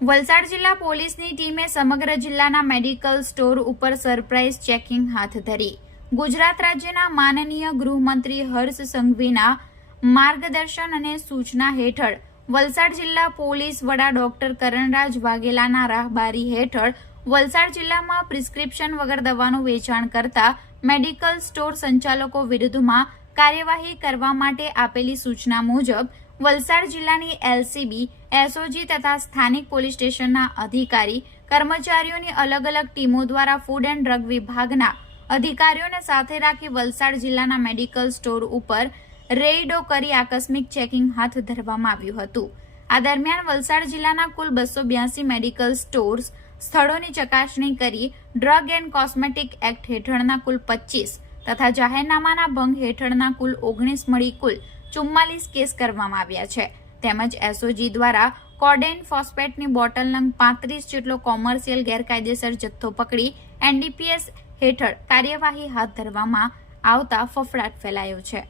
વલસાડ જિલ્લા પોલીસની ટીમે સમગ્ર જિલ્લાના મેડિકલ સ્ટોર ઉપર સરપ્રાઇઝ ચેકિંગ હાથ ધરી. ગુજરાત રાજ્યના માનનીય ગૃહમંત્રી હર્ષ સંઘવીના માર્ગદર્શન અને સૂચના હેઠળ વલસાડ જિલ્લા પોલીસ વડા ડોક્ટર કરણરાજ વાઘેલાના રાહબારી હેઠળ વલસાડ જિલ્લામાં પ્રિસ્ક્રિપ્શન વગર દવાનું વેચાણ કરતા મેડિકલ સ્ટોર સંચાલકો વિરુદ્ધમાં કાર્યવાહી કરવા માટે આપેલી સૂચના મુજબ વલસાડ જિલ્લાની એલસીબી, એસઓજી તથા સ્થાનિક પોલીસ સ્ટેશનના અધિકારી કર્મચારીઓની અલગ અલગ ટીમો દ્વારા ફૂડ એન્ડ ડ્રગ વિભાગના અધિકારીઓને સાથે રાખી વલસાડ જિલ્લાના મેડિકલ સ્ટોર ઉપર રેઇડો કરી આકસ્મિક ચેકિંગ હાથ ધરવામાં આવ્યું હતું. આ દરમિયાન વલસાડ જિલ્લાના કુલ 282 મેડિકલ સ્ટોર્સ સ્થળોની ચકાસણી કરી ડ્રગ એન્ડ કોસ્મેટિક એક્ટ હેઠળના કુલ 25 તથા જાહેરનામાના ભંગ હેઠળના કુલ 19 મળી કુલ 44 કેસ કરવામાં આવ્યા છે. તેમજ એસઓજી દ્વારા કોડેન ફોસ્ફેટની બોટલ નંગ 35 જેટલો કોમર્શિયલ ગેરકાયદેસર જથ્થો પકડી એનડીપીએસ હેઠળ કાર્યવાહી હાથ ધરવામાં આવતા ફફડાટ ફેલાયો છે.